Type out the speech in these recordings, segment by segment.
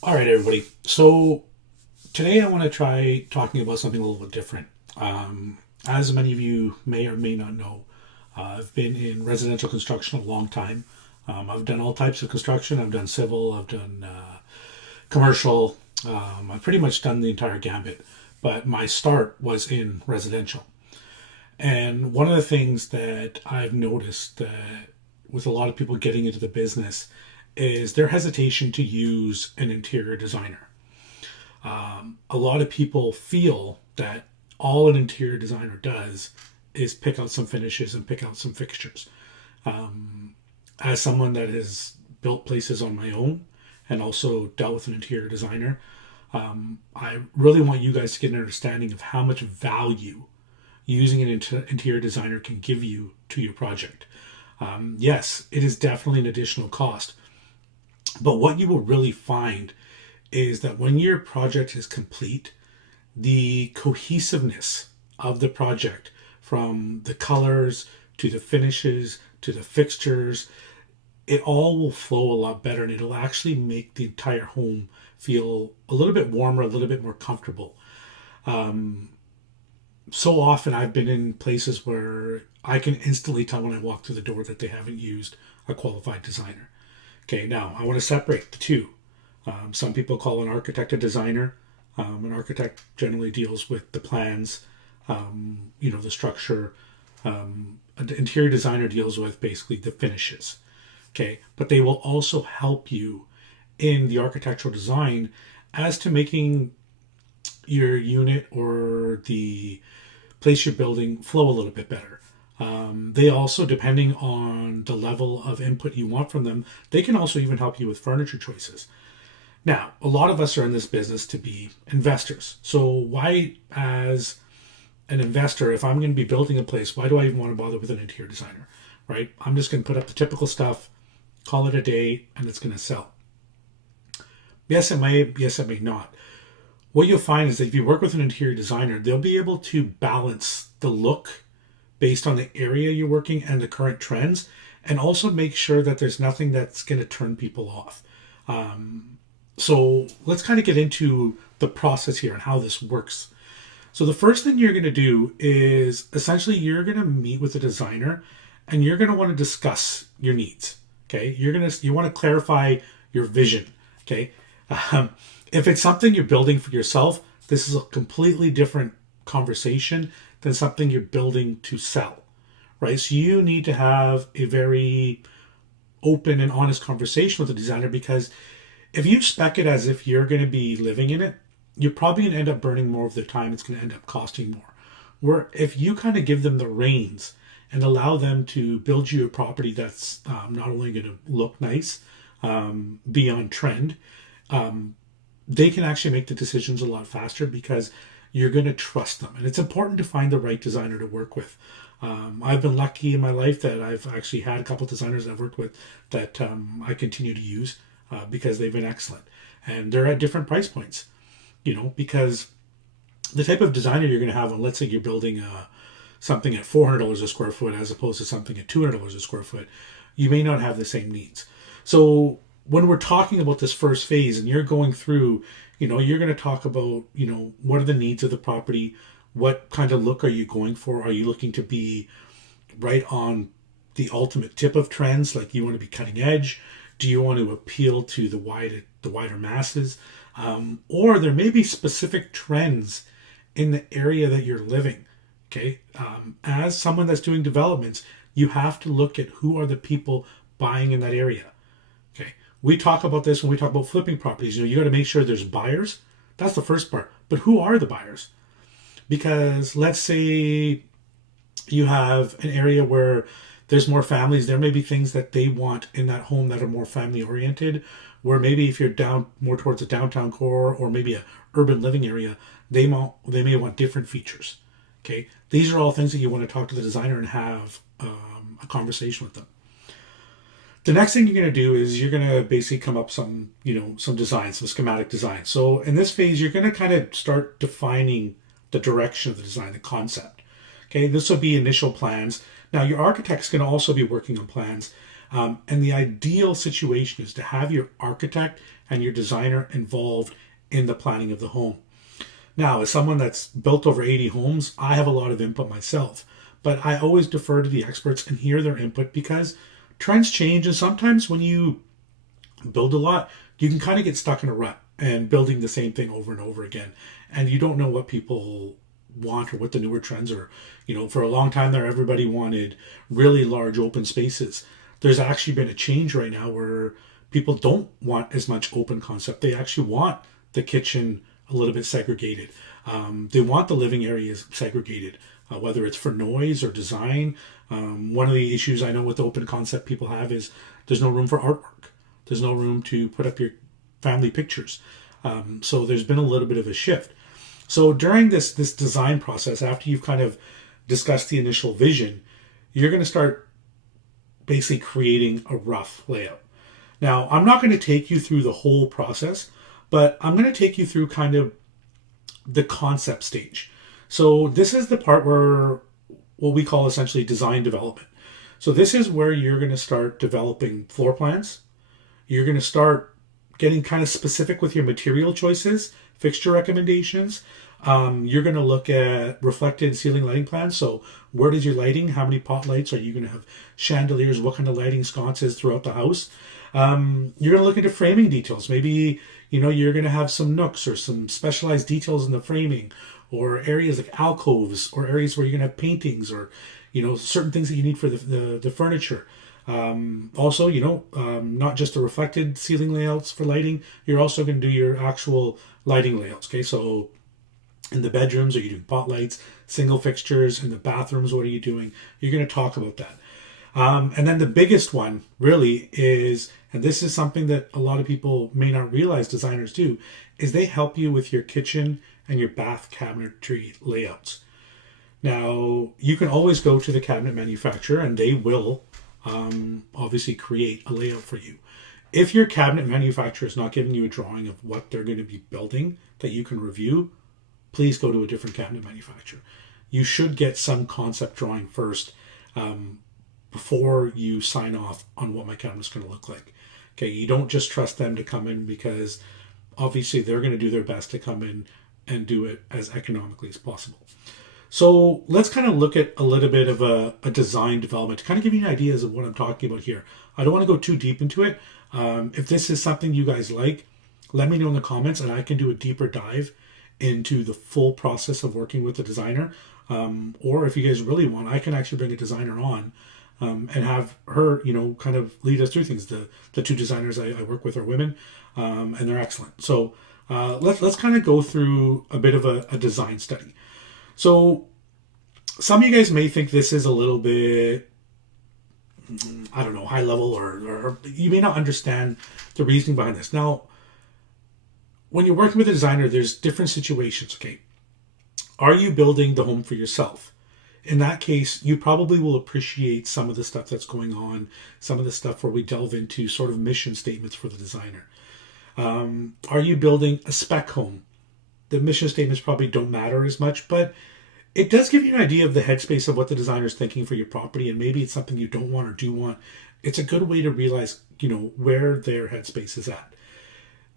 All right, everybody. So today I want to try talking about something a little bit different. As many of you may or may not know, I've been in residential construction a long time. I've done all types of construction. I've done civil. I've done commercial. I've pretty much done the entire gambit. But my start was in residential. And one of the things that I've noticed that with a lot of people getting into the business is their hesitation to use an interior designer. A lot of people feel that all an interior designer does is pick out some finishes and pick out some fixtures. As someone that has built places on my own and also dealt with an interior designer, I really want you guys to get an understanding of how much value using an interior designer can give you to your project. Yes, it is definitely an additional cost, but what you will really find is that when your project is complete, the cohesiveness of the project, from the colors to the finishes to the fixtures, it all will flow a lot better, and it'll actually make the entire home feel a little bit warmer, a little bit more comfortable. So often I've been in places where I can instantly tell when I walk through the door that they haven't used a qualified designer. Okay, now I want to separate the two. Some people call an architect a designer. An architect generally deals with the plans, the structure. An interior designer deals with basically the finishes. Okay, but they will also help you in the architectural design as to making your unit or the place you're building flow a little bit better. They also, depending on the level of input you want from them, they can also even help you with furniture choices. Now, a lot of us are in this business to be investors. So, why, as an investor, if I'm going to be building a place, why do I even want to bother with an interior designer? Right? I'm just going to put up the typical stuff, call it a day, and it's going to sell. Yes, it may. Yes, it may not. What you'll find is that if you work with an interior designer, they'll be able to balance the look based on the area you're working and the current trends, and also make sure that there's nothing that's going to turn people off. So let's kind of get into the process here and how this works. So the first thing you're going to do is essentially you're going to meet with a designer and you're going to want to discuss your needs. Okay, you want to clarify your vision. Okay, um, if it's something you're building for yourself, this is a completely different conversation than something you're building to sell, right? So you need to have a very open and honest conversation with the designer, because if you spec it as if you're going to be living in it, you're probably going to end up burning more of their time. It's going to end up costing more. Where if you kind of give them the reins and allow them to build you a property that's not only going to look nice, be on trend, they can actually make the decisions a lot faster because you're going to trust them. And it's important to find the right designer to work with. I've been lucky in my life that I've actually had a couple of designers that I've worked with that I continue to use because they've been excellent. And they're at different price points, because the type of designer you're going to have, let's say you're building something at $400 a square foot as opposed to something at $200 a square foot, you may not have the same needs. So when we're talking about this first phase and you're going through, you're going to talk about, what are the needs of the property? What kind of look are you going for? Are you looking to be right on the ultimate tip of trends? Like, you want to be cutting edge? Do you want to appeal to the wider masses? Or there may be specific trends in the area that you're living. Okay, as someone that's doing developments, you have to look at who are the people buying in that area. Okay, we talk about this when we talk about flipping properties. You got to make sure there's buyers. That's the first part. But who are the buyers? Because let's say you have an area where there's more families, there may be things that they want in that home that are more family oriented. Where maybe if you're down more towards a downtown core or maybe a urban living area, they may want different features. Okay, these are all things that you want to talk to the designer and have a conversation with them. The next thing you're going to do is you're going to basically come up some design, some schematic design. So in this phase, you're going to kind of start defining the direction of the design, the concept. Okay, this will be initial plans. Now your architect's going to also be working on plans, and the ideal situation is to have your architect and your designer involved in the planning of the home. Now, as someone that's built over 80 homes, I have a lot of input myself, but I always defer to the experts and hear their input because trends change, and sometimes when you build a lot, you can kind of get stuck in a rut and building the same thing over and over again, and you don't know what people want or what the newer trends are. For a long time there, everybody wanted really large open spaces. There's actually been a change right now where people don't want as much open concept. They actually want the kitchen a little bit segregated. They want the living areas segregated, whether it's for noise or design. One of the issues I know with open concept people have is there's no room for artwork. There's no room to put up your family pictures. So there's been a little bit of a shift. So during this design process, after you've kind of discussed the initial vision, you're going to start basically creating a rough layout. Now, I'm not going to take you through the whole process, but I'm going to take you through kind of the concept stage. So this is the part where what we call essentially design development. So this is where you're going to start developing floor plans. You're going to start getting kind of specific with your material choices, fixture recommendations. You're going to look at reflected ceiling lighting plans. So where does your lighting? How many pot lights? Are you going to have chandeliers? What kind of lighting sconces throughout the house? You're going to look into framing details. Maybe, you're going to have some nooks or some specialized details in the framing, or areas like alcoves, or areas where you're going to have paintings, or, certain things that you need for the furniture. Also, not just the reflected ceiling layouts for lighting, you're also going to do your actual lighting layouts. Okay, so in the bedrooms, are you doing pot lights, single fixtures? In the bathrooms, what are you doing? You're going to talk about that. And then the biggest one really is, and this is something that a lot of people may not realize designers do, is they help you with your kitchen and your bath cabinetry layouts. Now, you can always go to the cabinet manufacturer and they will obviously create a layout for you. If your cabinet manufacturer is not giving you a drawing of what they're going to be building that you can review, please go to a different cabinet manufacturer. You should get some concept drawing first before you sign off on what my cabinet's going to look like. Okay, you don't just trust them to come in, because obviously they're going to do their best to come in and do it as economically as possible. So let's kind of look at a little bit of a design development to kind of give you ideas of what I'm talking about here. I don't want to go too deep into it. If this is something you guys like, let me know in the comments and I can do a deeper dive into the full process of working with the designer. Or if you guys really want, I can actually bring a designer on and have her, kind of lead us through things. The two designers I work with are women, and they're excellent. So let's kind of go through a bit of a design study. So some of you guys may think this is a little bit, I don't know, high level, or you may not understand the reasoning behind this. Now, when you're working with a designer, there's different situations, okay? Are you building the home for yourself? In that case, you probably will appreciate some of the stuff that's going on, some of the stuff where we delve into sort of mission statements for the designer. Are you building a spec home? The mission statements probably don't matter as much, but it does give you an idea of the headspace of what the designer's thinking for your property, and maybe it's something you don't want or do want. It's a good way to realize, where their headspace is at.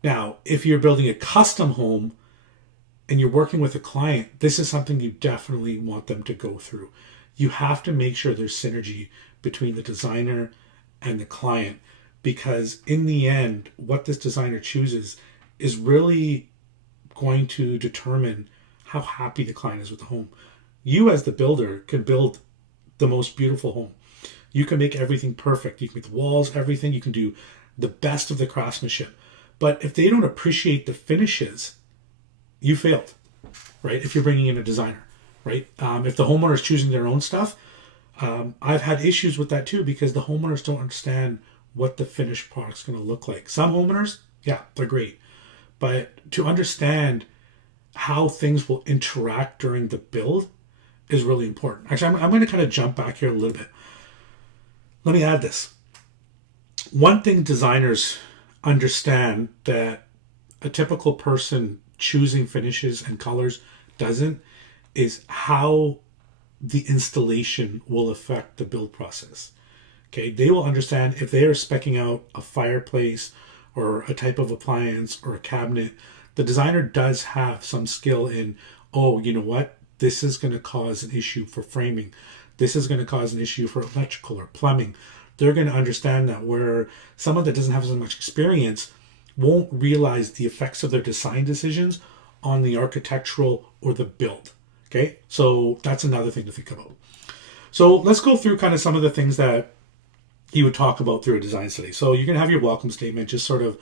Now, if you're building a custom home and you're working with a client, this is something you definitely want them to go through. You have to make sure there's synergy between the designer and the client, because in the end, what this designer chooses is really going to determine how happy the client is with the home. You as the builder can build the most beautiful home. You can make everything perfect. You can make the walls, everything. You can do the best of the craftsmanship. But if they don't appreciate the finishes, you failed, right? If you're bringing in a designer, right? If the homeowner is choosing their own stuff, I've had issues with that too, because the homeowners don't understand what the finished product's going to look like. Some homeowners, yeah, they're great. But to understand how things will interact during the build is really important. Actually, I'm going to kind of jump back here a little bit. Let me add this. One thing designers understand that a typical person choosing finishes and colors doesn't is how the installation will affect the build process. Okay, they will understand if they are speccing out a fireplace or a type of appliance or a cabinet, the designer does have some skill in, oh, you know what? This is going to cause an issue for framing. This is going to cause an issue for electrical or plumbing. They're going to understand that, where someone that doesn't have as much experience won't realize the effects of their design decisions on the architectural or the build. Okay, so that's another thing to think about. So let's go through kind of some of the things that he would talk about through a design study. So you can have your welcome statement, just sort of,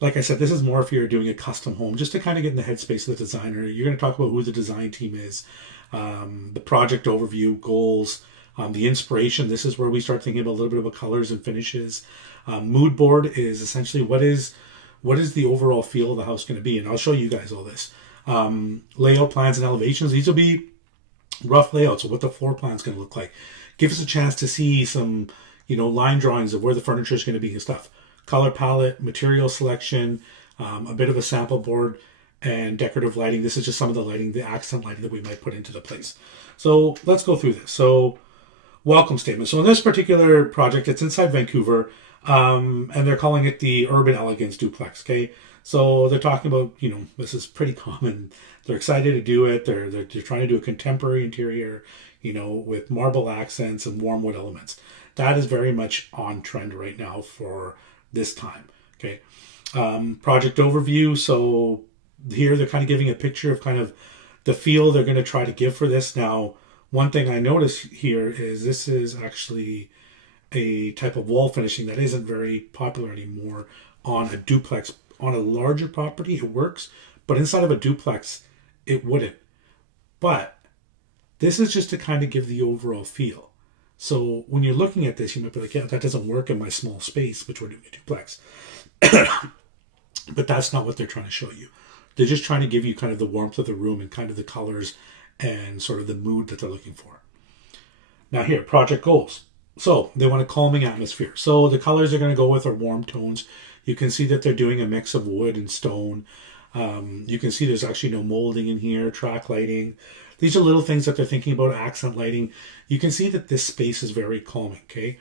like I said, this is more if you're doing a custom home, just to kind of get in the headspace of the designer. You're going to talk about who the design team is, the project overview, goals, the inspiration. This is where we start thinking about a little bit about colors and finishes. Mood board is essentially what is the overall feel of the house going to be, and I'll show you guys all this. Layout plans and elevations. These will be rough layouts of what the floor plan is going to look like. Give us a chance to see some, line drawings of where the furniture is going to be and stuff. Color palette, material selection, a bit of a sample board, and decorative lighting. This is just some of the lighting, the accent lighting that we might put into the place. So let's go through this. So welcome statement. So in this particular project, it's inside Vancouver, and they're calling it the Urban Elegance Duplex. Okay, so they're talking about, this is pretty common. They're excited to do it. They're trying to do a contemporary interior, with marble accents and warm wood elements. That is very much on trend right now for this time. Okay, project overview. So here they're kind of giving a picture of kind of the feel they're going to try to give for this. Now, one thing I notice here is this is actually a type of wall finishing that isn't very popular anymore on a duplex. On a larger property, it works, but inside of a duplex, it wouldn't. But this is just to kind of give the overall feel. So when you're looking at this, you might be like, yeah, that doesn't work in my small space, which we're doing a duplex. But that's not what they're trying to show you. They're just trying to give you kind of the warmth of the room and kind of the colors and sort of the mood that they're looking for. Now here, project goals. So they want a calming atmosphere. So the colors they're going to go with are warm tones. You can see that they're doing a mix of wood and stone. You can see there's actually no molding in here, track lighting. These are little things that they're thinking about, accent lighting. You can see that this space is very calming, okay?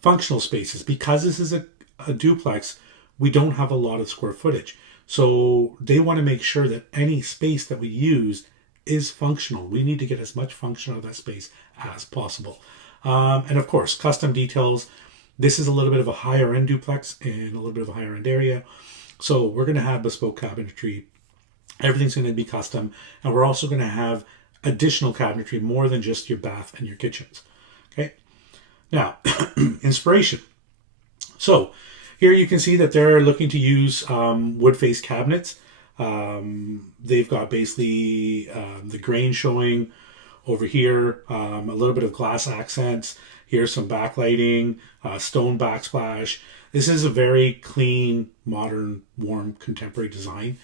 Functional spaces. Because this is a duplex, we don't have a lot of square footage. So they want to make sure that any space that we use is functional. We need to get as much function out of that space as possible. And of course, custom details. This is a little bit of a higher end duplex in a little bit of a higher end area. So we're going to have bespoke cabinetry. Everything's going to be custom. And we're also going to have additional cabinetry, more than just your bath and your kitchens. Okay. Now, inspiration. So here you can see that they're looking to use wood face cabinets. They've got basically the grain showing over here, a little bit of glass accents. Here's some backlighting, stone backsplash. This is a very clean, modern, warm, contemporary design.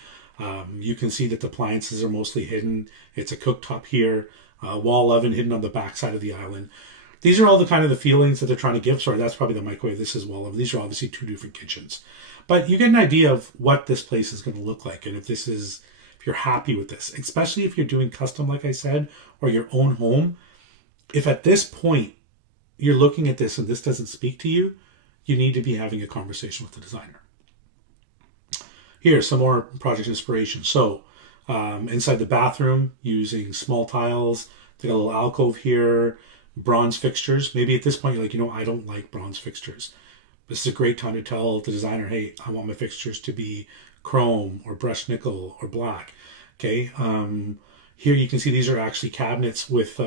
You can see that the appliances are mostly hidden. It's a cooktop here, wall oven hidden on the back side of the island. These are all the kind of the feelings that they're trying to give. Sorry, that's probably the microwave. This is wall oven. These are obviously two different kitchens. But you get an idea of what this place is going to look like, and if you're happy with this, especially if you're doing custom, like I said, or your own home. If at this point you're looking at this and this doesn't speak to you, you need to be having a conversation with the designer. Here's some more project inspiration. So inside the bathroom, using small tiles, they got a little alcove here, bronze fixtures. Maybe at this point you're like, I don't like bronze fixtures. This is a great time to tell the designer, hey, I want my fixtures to be chrome or brushed nickel or black. Okay. Here you can see these are actually cabinets with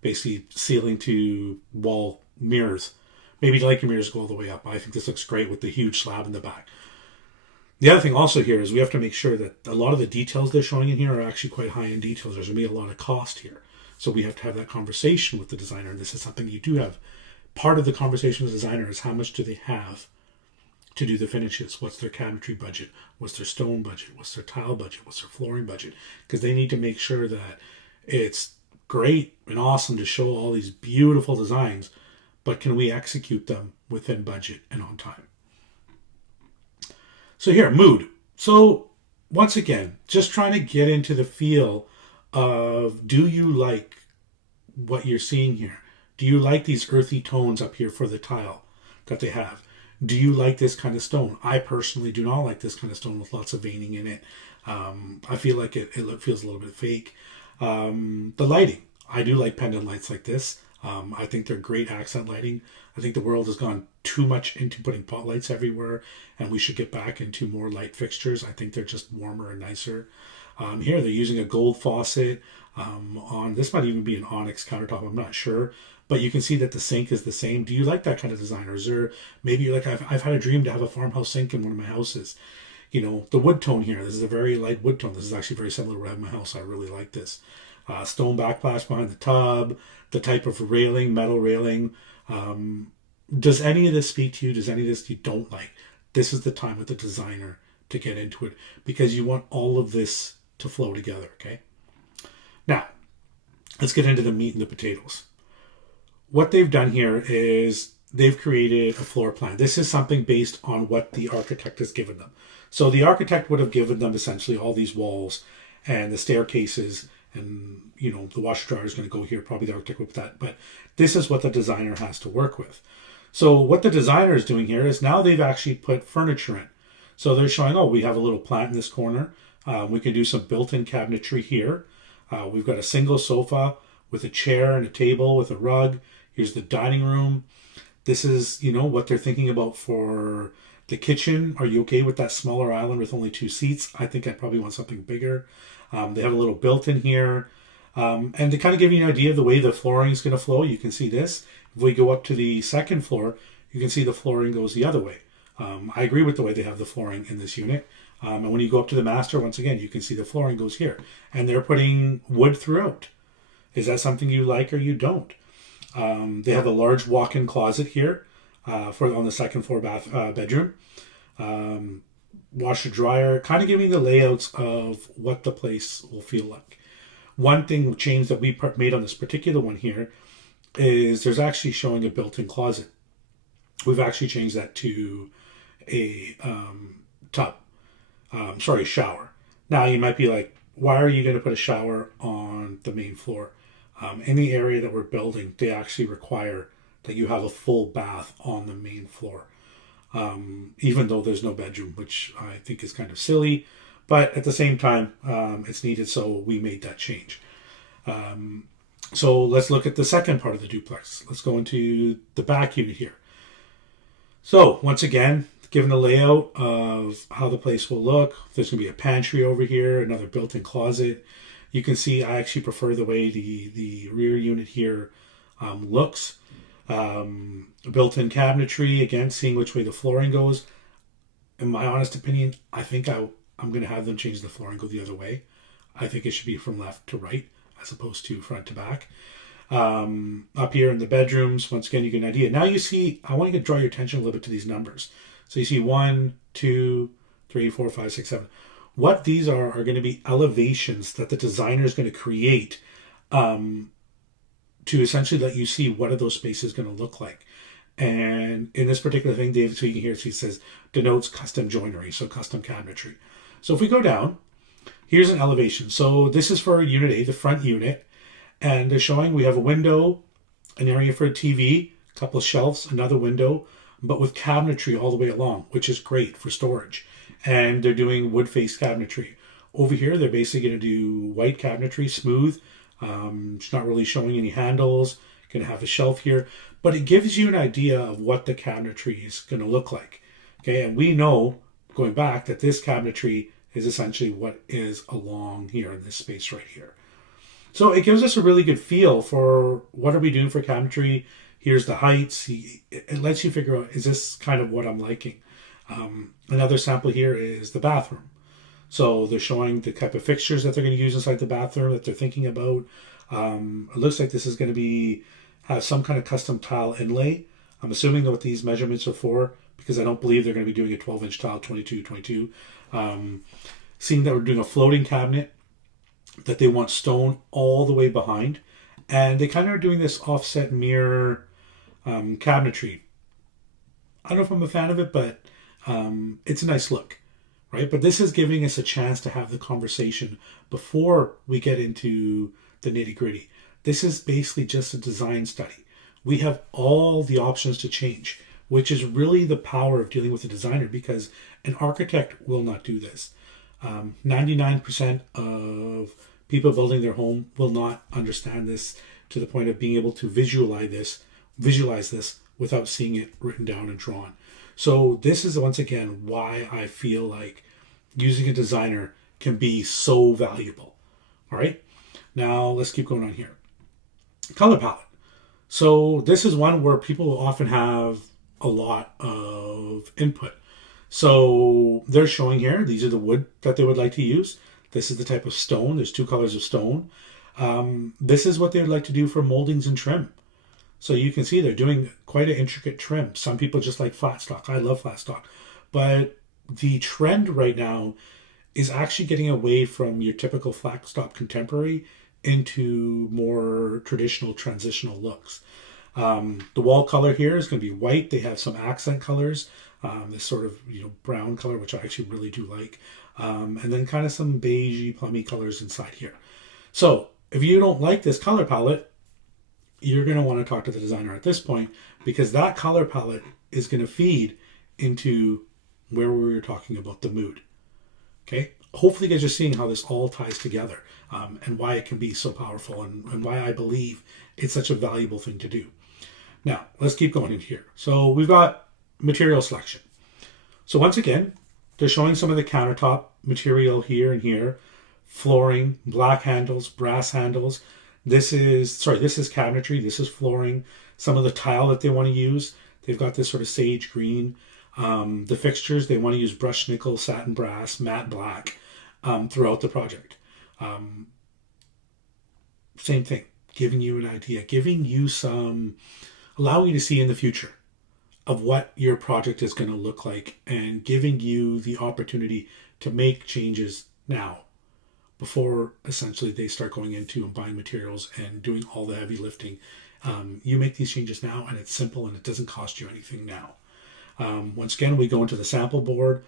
basically ceiling to wall mirrors. Maybe like your mirrors go all the way up. I think this looks great with the huge slab in the back. The other thing also here is we have to make sure that a lot of the details they're showing in here are actually quite high-end details. There's going to be a lot of cost here. So we have to have that conversation with the designer, and this is something you do have. Part of the conversation with the designer is how much do they have to do the finishes? What's their cabinetry budget? What's their stone budget? What's their tile budget? What's their flooring budget? Because they need to make sure that it's great and awesome to show all these beautiful designs, but can we execute them within budget and on time? So here, mood. So once again, just trying to get into the feel of, do you like what you're seeing here? Do you like these earthy tones up here for the tile that they have? Do you like this kind of stone? I personally do not like this kind of stone with lots of veining in it. I feel like it feels a little bit fake. The lighting, I do like pendant lights like this. I think they're great accent lighting. I think the world has gone too much into putting pot lights everywhere, and we should get back into more light fixtures. I think they're just warmer and nicer. Here they're using a gold faucet. On this might even be an onyx countertop. I'm not sure, but you can see that the sink is the same. Do you like that kind of design, or is there maybe you're like I've had a dream to have a farmhouse sink in one of my houses? The wood tone here. This is a very light wood tone. This is actually very similar to what I have in my house. I really like this. Stone backsplash behind the tub, the type of railing, metal railing. Does any of this speak to you? Does any of this you don't like? This is the time with the designer to get into it because you want all of this to flow together, okay? Now, let's get into the meat and the potatoes. What they've done here is they've created a floor plan. This is something based on what the architect has given them. So the architect would have given them essentially all these walls and the staircases and, the washer dryer is going to go here. Probably the architect would put that. But this is what the designer has to work with. So what the designer is doing here is now they've actually put furniture in. So they're showing, we have a little plant in this corner. We can do some built-in cabinetry here. We've got a single sofa with a chair and a table with a rug. Here's the dining room. This is, what they're thinking about for the kitchen. Are you okay with that smaller island with only 2 seats? I think I probably want something bigger. They have a little built-in here. And to kind of give you an idea of the way the flooring is going to flow, you can see this. If we go up to the second floor, you can see the flooring goes the other way. I agree with the way they have the flooring in this unit. And when you go up to the master, once again, you can see the flooring goes here. And they're putting wood throughout. Is that something you like or you don't? They have a large walk-in closet here on the second floor bedroom. Washer dryer, kind of giving the layouts of what the place will feel like. One thing change that we made on this particular one here is there's actually showing a built-in closet. We've actually changed that to a shower. Now you might be like, why are you going to put a shower on the main floor? In the area that we're building, they actually require that you have a full bath on the main floor. Even though there's no bedroom, which I think is kind of silly. But at the same time, it's needed, so we made that change. So let's look at the second part of the duplex. Let's go into the back unit here. So once again, given the layout of how the place will look, there's going to be a pantry over here, another built-in closet. You can see I actually prefer the way the rear unit here looks. Built-in cabinetry, again, seeing which way the flooring goes. In my honest opinion, I think I'm going to have them change the flooring, go the other way. I think it should be from left to right as opposed to front to back. Up here in the bedrooms, once again, you get an idea. Now you see, I want you to draw your attention a little bit to these numbers. So you see 1, 2, 3, 4, 5, 6, 7. What these are going to be elevations that the designer is going to create to essentially let you see what are those spaces going to look like. And in this particular thing, David speaking here, he says denotes custom joinery, so custom cabinetry. So if we go down, here's an elevation. So this is for Unit A, the front unit. And they're showing we have a window, an area for a TV, a couple of shelves, another window, but with cabinetry all the way along, which is great for storage. And they're doing wood-faced cabinetry. Over here, they're basically going to do white cabinetry, smooth. It's not really showing any handles. Going to have a shelf here. But it gives you an idea of what the cabinetry is going to look like. Okay, and we know, going back, that this cabinetry is essentially what is along here in this space right here. So it gives us a really good feel for what are we doing for cabinetry. Here's the heights. It lets you figure out, is this kind of what I'm liking? Another sample here is the bathroom. So they're showing the type of fixtures that they're going to use inside the bathroom that they're thinking about. It looks like this is going to have some kind of custom tile inlay. I'm assuming that what these measurements are for, because I don't believe they're going to be doing a 12-inch tile, 22. Seeing that we're doing a floating cabinet, that they want stone all the way behind. And they kind of are doing this offset mirror cabinetry. I don't know if I'm a fan of it, but it's a nice look, right? But this is giving us a chance to have the conversation before we get into the nitty-gritty. This is basically just a design study. We have all the options to change. which is really the power of dealing with a designer, because an architect will not do this. 99% of people building their home will not understand this to the point of being able to visualize this without seeing it written down and drawn. So this is once again why I feel like using a designer can be so valuable. All right, now let's keep going on here. Color palette. So this is one where people often have a lot of input. So they're showing here, these are the wood that they would like to use. This is the type of stone. There's two colors of stone. This is what they would like to do for moldings and trim. So you can see they're doing quite an intricate trim. Some people just like flat stock. I love flat stock. But the trend right now is actually getting away from your typical flat stock contemporary into more traditional transitional looks. The wall color here is going to be white. They have some accent colors, this sort of brown color, which I actually really do like, and then kind of some beigey, plummy colors inside here. So if you don't like this color palette, you're going to want to talk to the designer at this point, because that color palette is going to feed into where we were talking about the mood. Okay, hopefully you guys are seeing how this all ties together, and why it can be so powerful, and why I believe it's such a valuable thing to do. Now, let's keep going in here. So we've got material selection. So once again, they're showing some of the countertop material here and here. Flooring, black handles, brass handles. This is cabinetry. This is flooring. Some of the tile that they want to use, they've got this sort of sage green. The fixtures, they want to use brushed nickel, satin brass, matte black throughout the project. Same thing, giving you an idea, giving you some, allowing you to see in the future of what your project is going to look like, and giving you the opportunity to make changes now before essentially they start going into and buying materials and doing all the heavy lifting. You make these changes now, and it's simple, and it doesn't cost you anything now. Once again, we go into the sample board.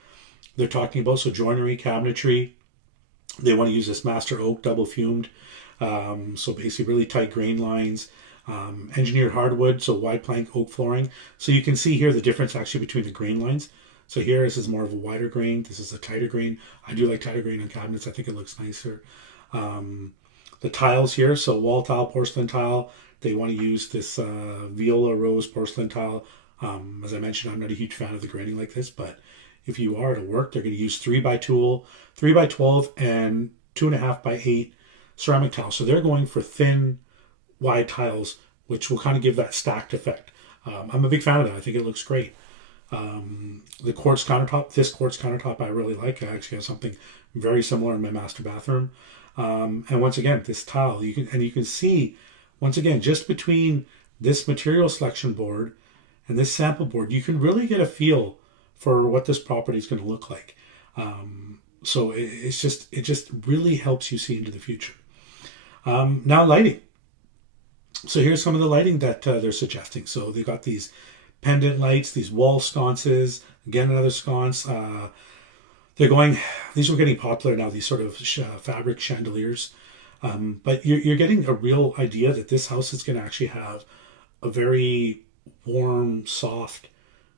They're talking about joinery, cabinetry. They want to use this master oak double fumed. So basically really tight grain lines. Engineered hardwood, so wide plank oak flooring. So you can see here the difference actually between the grain lines. So here, this is more of a wider grain. This is a tighter grain. I do like tighter grain on cabinets. I think it looks nicer. The tiles here, so wall tile, porcelain tile. They want to use this viola rose porcelain tile. As I mentioned, I'm not a huge fan of the graining like this, but if you are to work, they're going to use 3x12, and 2.5x8 ceramic tile. So they're going for thin, wide tiles, which will kind of give that stacked effect. I'm a big fan of that. I think it looks great. The quartz countertop, this quartz countertop I really like. I actually have something very similar in my master bathroom. And once again, this tile, you can see, once again, just between this material selection board and this sample board, you can really get a feel for what this property is going to look like. So it just really helps you see into the future. Now lighting. So here's some of the lighting that they're suggesting. So they've got these pendant lights, these wall sconces, again another sconce. These are getting popular now, these sort of fabric chandeliers. But you're getting a real idea that this house is going to actually have a very warm, soft,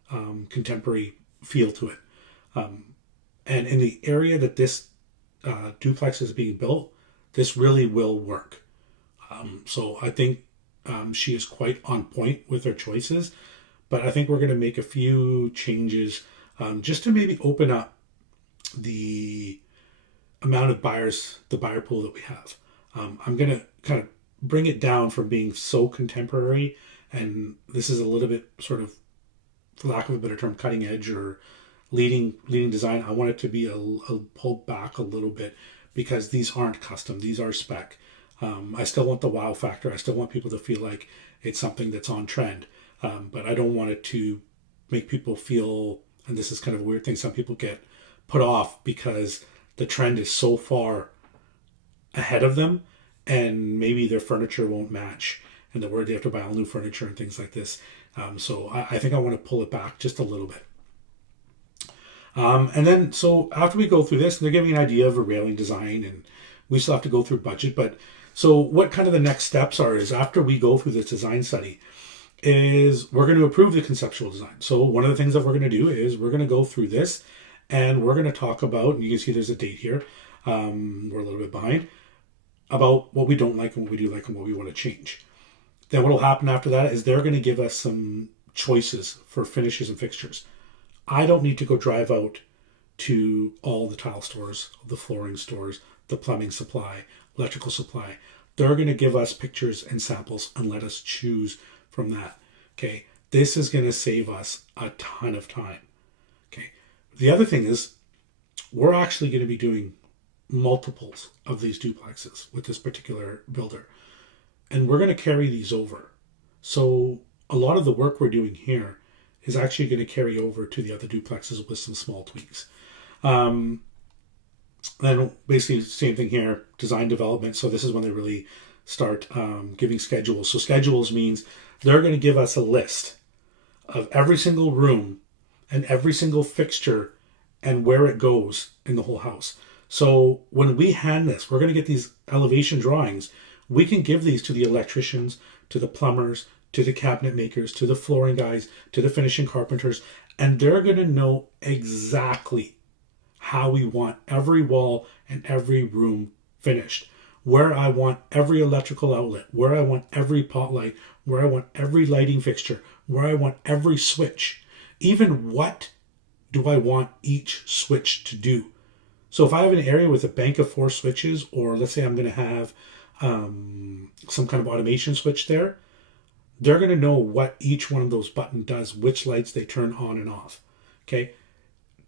contemporary feel to it. And in the area that this duplex is being built, this really will work. So I think she is quite on point with her choices, but I think we're going to make a few changes just to maybe open up the amount of buyers, the buyer pool that we have. I'm going to kind of bring it down from being so contemporary, and this is a little bit sort of, for lack of a better term, cutting edge or leading design. I want it to be a pulled back a little bit, because these aren't custom, these are spec. I still want the wow factor. I still want people to feel like it's something that's on trend, but I don't want it to make people feel, and this is kind of a weird thing, some people get put off because the trend is so far ahead of them, and maybe their furniture won't match, and they're worried they have to buy all new furniture and things like this. So I think I want to pull it back just a little bit. And then, so after we go through this, they're giving an idea of a railing design, and we still have to go through budget. But so what kind of the next steps are is, after we go through this design study, is we're going to approve the conceptual design. So one of the things that we're going to do is we're going to go through this and we're going to talk about, and you can see there's a date here, we're a little bit behind, about what we don't like and what we do like and what we want to change. Then what will happen after that is they're going to give us some choices for finishes and fixtures. I don't need to go drive out to all the tile stores, the flooring stores, the plumbing supply, electrical supply. They're going to give us pictures and samples and let us choose from that. Okay. This is going to save us a ton of time. Okay. The other thing is we're actually going to be doing multiples of these duplexes with this particular builder. And we're going to carry these over. So a lot of the work we're doing here is actually going to carry over to the other duplexes with some small tweaks. Then basically same thing here, design development. So this is when they really start giving schedules. So schedules means they're going to give us a list of every single room and every single fixture and where it goes in the whole house. So when we hand this, we're going to get these elevation drawings. We can give these to the electricians, to the plumbers, to the cabinet makers, to the flooring guys, to the finishing carpenters, and they're going to know exactly how we want every wall and every room finished, where I want every electrical outlet, where I want every pot light, where I want every lighting fixture, where I want every switch, even what do I want each switch to do. So if I have an area with a bank of 4 switches, or let's say I'm going to have some kind of automation switch there, they're going to know what each one of those buttons does, which lights they turn on and off. Okay.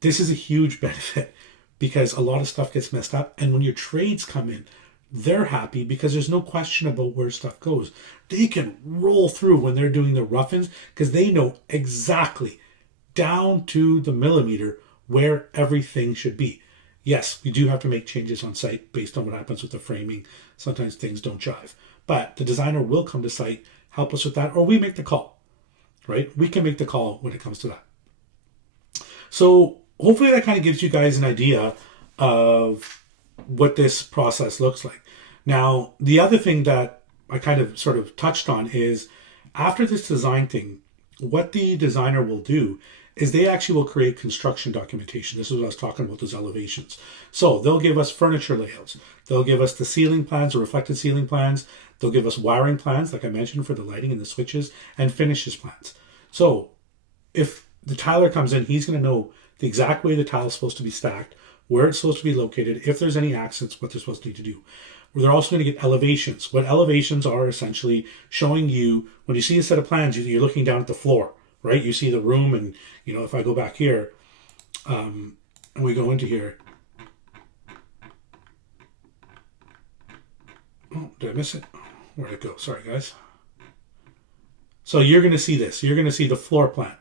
This is a huge benefit because a lot of stuff gets messed up. And when your trades come in, they're happy because there's no question about where stuff goes. They can roll through when they're doing the rough-ins because they know exactly down to the millimeter where everything should be. Yes, we do have to make changes on site based on what happens with the framing. Sometimes things don't jive. But the designer will come to site, help us with that, or we make the call, right? We can make the call when it comes to that. So hopefully that kind of gives you guys an idea of what this process looks like. Now, the other thing that I kind of sort of touched on is after this design thing, what the designer will do is they actually will create construction documentation. This is what I was talking about, those elevations. So they'll give us furniture layouts. They'll give us the ceiling plans, the reflected ceiling plans. They'll give us wiring plans, like I mentioned, for the lighting and the switches, and finishes plans. So if the tiler comes in, he's going to know the exact way the tile is supposed to be stacked, where it's supposed to be located, if there's any accents, what they're supposed to need to do. They're also going to get elevations. What elevations are essentially showing you, when you see a set of plans, you're looking down at the floor, right? You see the room, and if I go back here, and we go into here. Oh, did I miss it? Where'd it go? Sorry, guys. So you're going to see this. You're going to see the floor plan.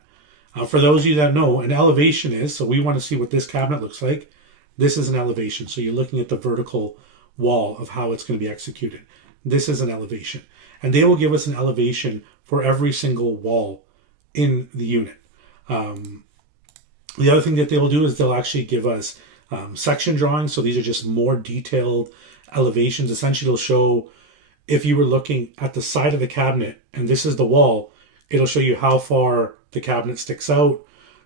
For those of you that know, an elevation is, so we want to see what this cabinet looks like. This is an elevation. So you're looking at the vertical wall of how it's going to be executed. This is an elevation. And they will give us an elevation for every single wall in the unit. The other thing that they will do is they'll actually give us section drawings. So these are just more detailed elevations. Essentially, it'll show if you were looking at the side of the cabinet and this is the wall, it'll show you how far the cabinet sticks out,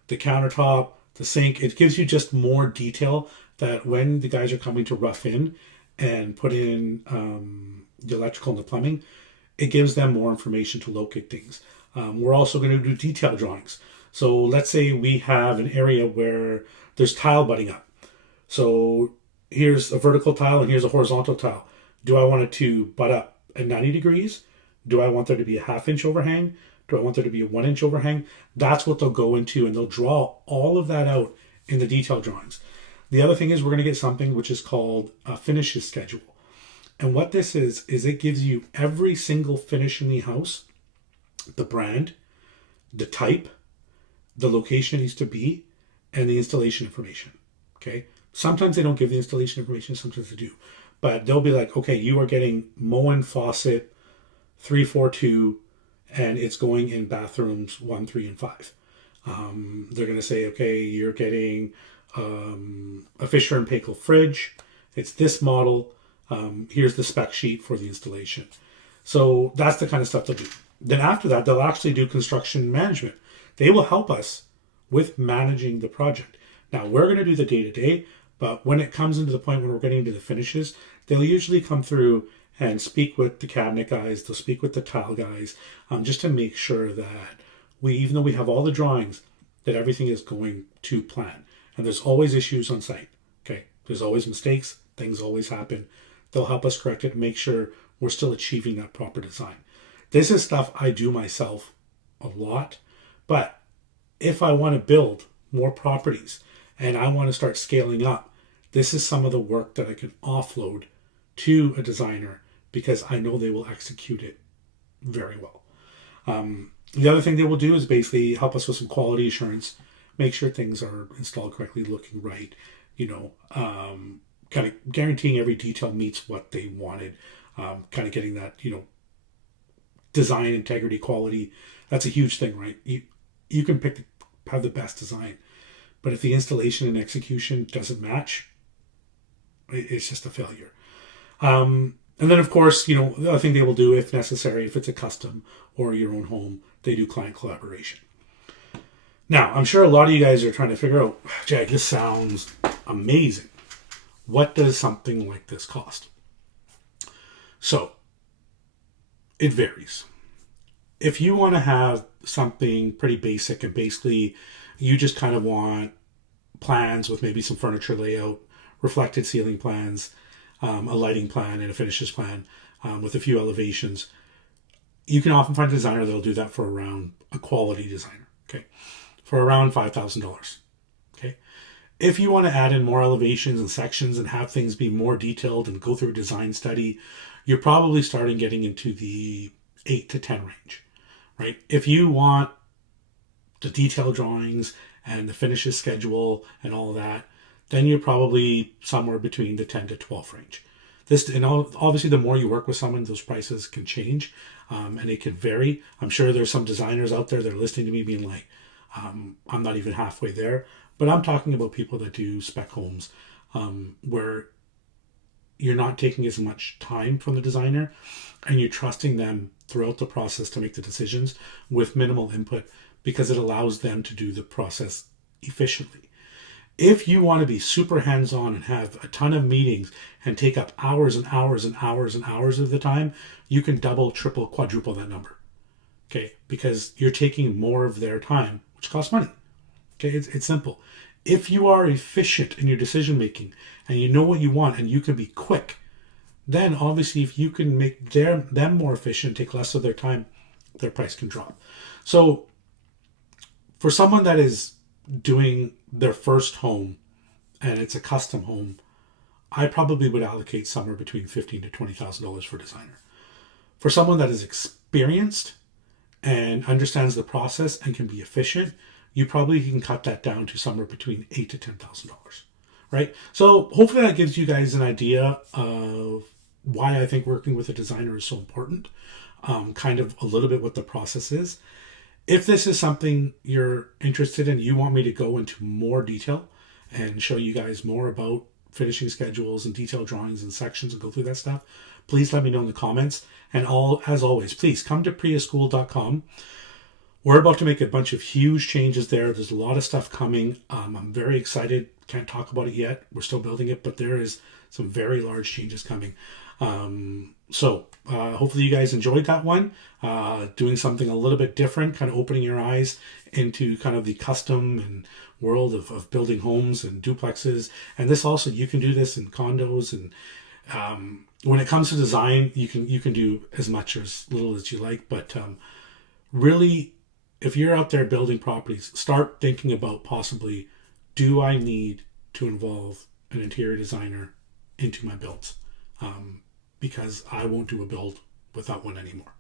the countertop, the sink. It gives you just more detail that when the guys are coming to rough in and put in the electrical and the plumbing, it gives them more information to locate things. We're also going to do detail drawings. So let's say we have an area where there's tile butting up. So here's a vertical tile and here's a horizontal tile. Do I want it to butt up at 90 degrees? Do I want there to be a 1/2 inch overhang? Do I want there to be a 1 inch overhang? That's what they'll go into, and they'll draw all of that out in the detail drawings. The other thing is we're going to get something which is called a finishes schedule. And what this is it gives you every single finish in the house, the brand, the type, the location it needs to be, and the installation information. Okay. Sometimes they don't give the installation information, sometimes they do. But they'll be like, okay, you are getting Moen faucet 342, and it's going in bathrooms 1, 3, and 5. They're going to say, okay, you're getting a Fisher and Paykel fridge. It's this model. Here's the spec sheet for the installation. So that's the kind of stuff they'll do. Then after that, they'll actually do construction management. They will help us with managing the project. Now, we're going to do the day to day, but when it comes into the point when we're getting into the finishes, they'll usually come through and speak with the cabinet guys, they'll speak with the tile guys, just to make sure that we, even though we have all the drawings, that everything is going to plan. And there's always issues on site. Okay, there's always mistakes, things always happen. They'll help us correct it and make sure we're still achieving that proper design. This is stuff I do myself a lot, but if I want to build more properties and I want to start scaling up, this is some of the work that I can offload to a designer because I know they will execute it very well. The other thing they will do is basically help us with some quality assurance, make sure things are installed correctly, looking right, kind of guaranteeing every detail meets what they wanted, kind of getting that, design integrity, quality. That's a huge thing, right? You can have the best design, but if the installation and execution doesn't match, it's just a failure. And then, of course, the other thing they will do, if necessary, if it's a custom or your own home, they do client collaboration. Now, I'm sure a lot of you guys are trying to figure out, Jag, this sounds amazing. What does something like this cost? So, it varies. If you want to have something pretty basic and basically you just kind of want plans with maybe some furniture layout, reflected ceiling plans, a lighting plan, and a finishes plan with a few elevations, you can often find a designer that'll do that for around a quality designer, okay, for around $5,000. Okay. If you want to add in more elevations and sections and have things be more detailed and go through a design study, you're probably starting getting into the 8 to 10 range, right? If you want the detailed drawings and the finishes schedule and all of that, then you're probably somewhere between the 10 to 12 range. Obviously, the more you work with someone, those prices can change, and it can vary. I'm sure there's some designers out there that are listening to me being like, I'm not even halfway there. But I'm talking about people that do spec homes, where you're not taking as much time from the designer and you're trusting them throughout the process to make the decisions with minimal input because it allows them to do the process efficiently. If you want to be super hands-on and have a ton of meetings and take up hours and hours and hours and hours of the time, you can double, triple, quadruple that number. Okay, because you're taking more of their time, which costs money. Okay, it's simple. If you are efficient in your decision making and you know what you want and you can be quick, then obviously if you can make them more efficient, take less of their time, their price can drop. So for someone that is doing their first home and it's a custom home, I probably would allocate somewhere between $15,000 to $20,000 for a designer. For someone that is experienced and understands the process and can be efficient, you probably can cut that down to somewhere between $8,000 to $10,000, right? So hopefully that gives you guys an idea of why I think working with a designer is so important, kind of a little bit what the process is. If this is something you're interested in, you want me to go into more detail and show you guys more about finishing schedules and detailed drawings and sections and go through that stuff, please let me know in the comments. And as always, please come to priaschool.com. We're about to make a bunch of huge changes there. There's a lot of stuff coming. I'm very excited. Can't talk about it yet. We're still building it, but there is some very large changes coming. So hopefully you guys enjoyed that one. Doing something a little bit different, kind of opening your eyes into kind of the custom and world of building homes and duplexes. And this also, you can do this in condos. And when it comes to design, you can do as much or as little as you like. But really, if you're out there building properties, start thinking about possibly, do I need to involve an interior designer into my builds? Because I won't do a build without one anymore.